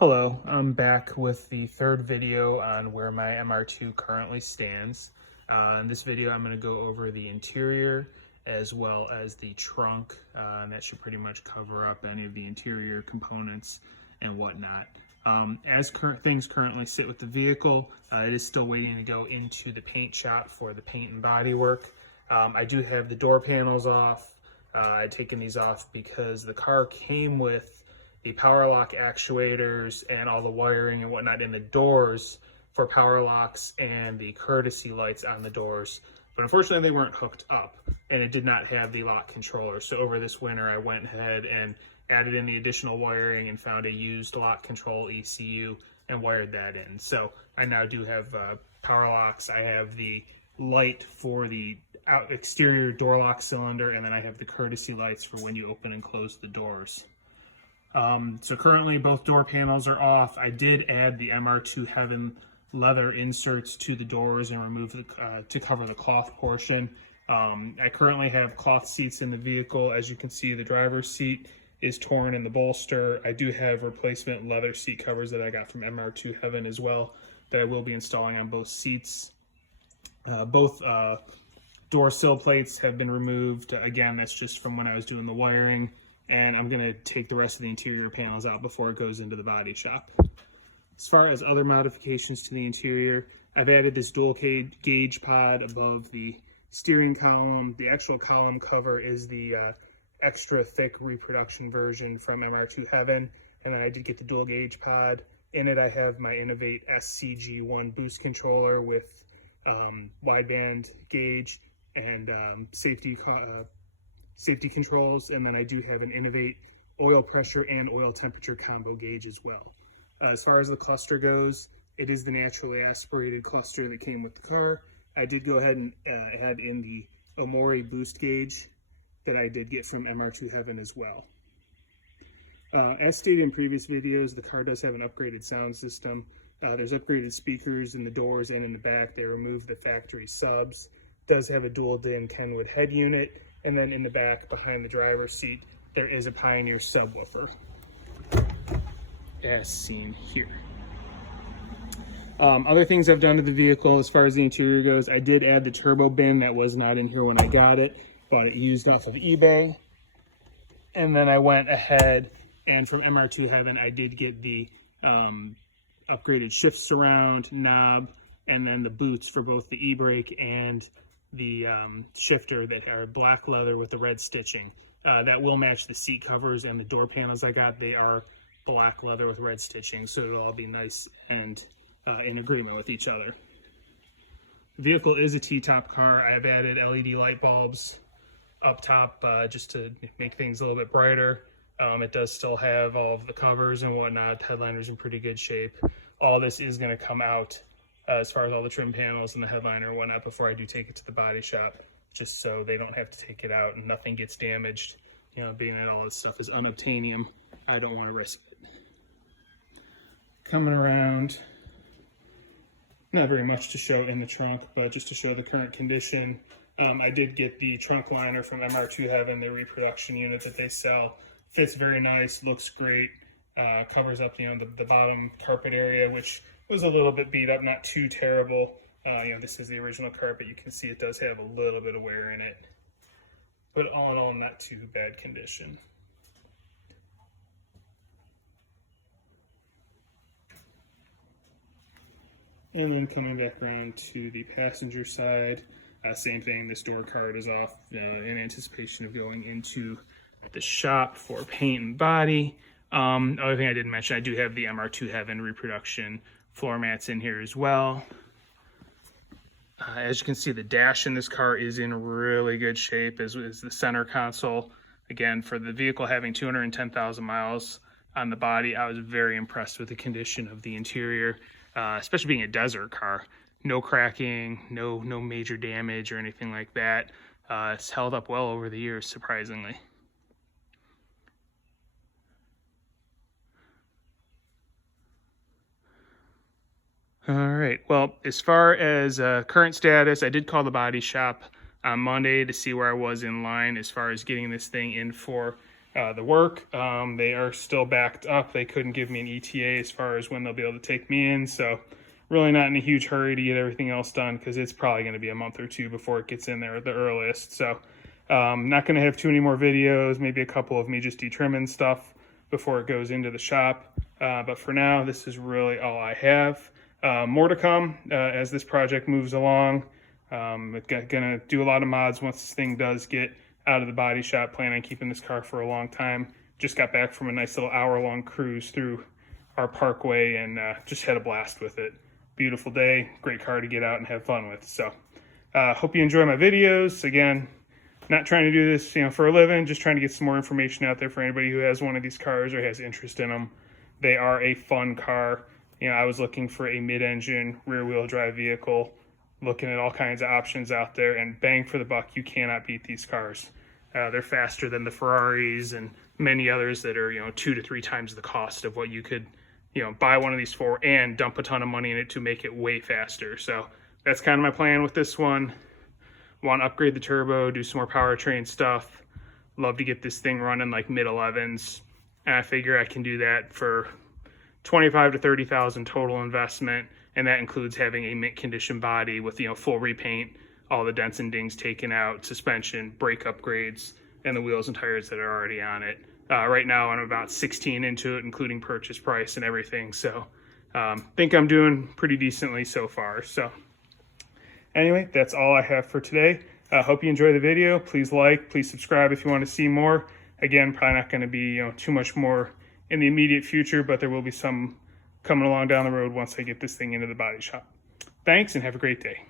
Hello, I'm back with the third video on where my MR2 currently stands. In this video, I'm going to go over the interior as well as the trunk, and that should pretty much cover up any of the interior components and whatnot. As things currently sit with the vehicle, it is still waiting to go into the paint shop for the paint and body work. I do have the door panels off. I've taken these off because the car came with the power lock actuators and all the wiring and whatnot in the doors for power locks and the courtesy lights on the doors. But unfortunately, they weren't hooked up and it did not have the lock controller. So over this winter, I went ahead and added in the additional wiring and found a used lock control ECU and wired that in. So I now do have power locks. I have the light for the exterior door lock cylinder, and then I have the courtesy lights for when you open and close the doors. So currently both door panels are off. I did add the MR2 Heaven leather inserts to the doors and remove the, to cover the cloth portion. I currently have cloth seats in the vehicle. As you can see, the driver's seat is torn in the bolster. I do have replacement leather seat covers that I got from MR2 Heaven as well that I will be installing on both seats. Both door sill plates have been removed. Again, that's just from when I was doing the wiring. And I'm going to take the rest of the interior panels out before it goes into the body shop. As far as other modifications to the interior, I've added this dual gauge pod above the steering column. The actual column cover is the extra thick reproduction version from MR2 Heaven, and then I did get the dual gauge pod. In it, I have my Innovate SW20 boost controller with wideband gauge and safety controls, and then I do have an Innovate oil pressure and oil temperature combo gauge as well. As far as the cluster goes, it is the naturally aspirated cluster that came with the car. I did go ahead and add in the Omori boost gauge that I did get from MR2 Heaven as well. As stated in previous videos, the car does have an upgraded sound system. There's upgraded speakers in the doors and in the back. They removed the factory subs. It does have a dual DIN Kenwood head unit. And then in the back, behind the driver's seat, there is a Pioneer subwoofer, as seen here. Other things I've done to the vehicle as far as the interior goes, I did add the turbo bin that was not in here when I got it, bought it used off of eBay. And then I went ahead and from MR2 Heaven, I did get the upgraded shift surround knob and then the boots for both the e-brake and the shifter that are black leather with the red stitching. That will match the seat covers and the door panels I got. They are black leather with red stitching, so it'll all be nice and in agreement with each other. The vehicle is a T-top car. I've added LED light bulbs up top just to make things a little bit brighter. It does still have all of the covers and whatnot. Headliner's in pretty good shape. All this is going to come out as far as all the trim panels and the headliner and whatnot before I do take it to the body shop, just so they don't have to take it out and nothing gets damaged. You know, being that all this stuff is unobtainium, I don't want to risk it. Coming around, not very much to show in the trunk, but just to show the current condition. I did get the trunk liner from MR2 Heaven, the reproduction unit that they sell. Fits very nice, looks great, covers up, you know, the bottom carpet area, which was a little bit beat up, not too terrible. You know, this is the original carpet. You can see it does have a little bit of wear in it, but all in all, not too bad condition. And then coming back around to the passenger side, same thing, this door card is off in anticipation of going into the shop for paint and body. Other thing I didn't mention, I do have the MR2 Heaven reproduction floor mats in here as well. As you can see, the dash in this car is in really good shape, as is the center console. Again, for the vehicle having 210,000 miles on the body, I was very impressed with the condition of the interior, especially being a desert car. No cracking, no major damage or anything like that. It's held up well over the years, surprisingly. All right, well, as far as current status, I did call the body shop on Monday to see where I was in line as far as getting this thing in for the work. They are still backed up. They couldn't give me an ETA as far as when they'll be able to take me in. So really not in a huge hurry to get everything else done, because it's probably going to be a month or two before it gets in there at the earliest. So not going to have too many more videos, maybe a couple of me just detrimming stuff before it goes into the shop. But for now, this is really all I have. More to come as this project moves along. I'm gonna do a lot of mods once this thing does get out of the body shop. Plan on keeping this car for a long time. Just got back from a nice little hour-long cruise through our parkway and just had a blast with it. Beautiful day, great car to get out and have fun with. So hope you enjoy my videos. Again, not trying to do this, for a living, just trying to get some more information out there for anybody who has one of these cars or has interest in them. They are a fun car. I was looking for a mid-engine, rear-wheel drive vehicle, looking at all kinds of options out there, and bang for the buck, you cannot beat these cars. They're faster than the Ferraris and many others that are, 2 to 3 times the cost of what you could, buy one of these for and dump a ton of money in it to make it way faster. So that's kind of my plan with this one. Want to upgrade the turbo, do some more powertrain stuff. Love to get this thing running like mid-11s. And I figure I can do that for 25 to 30,000 total investment, and that includes having a mint condition body with full repaint, all the dents and dings taken out, suspension, brake upgrades, and the wheels and tires that are already on it. Right now I'm about 16 into it, including purchase price and everything, so think I'm doing pretty decently so far. So anyway, that's all I have for today. Hope you enjoy the video. Please like, please subscribe if you want to see more. Again, probably not going to be too much more in the immediate future, but there will be some coming along down the road once I get this thing into the body shop. Thanks, and have a great day.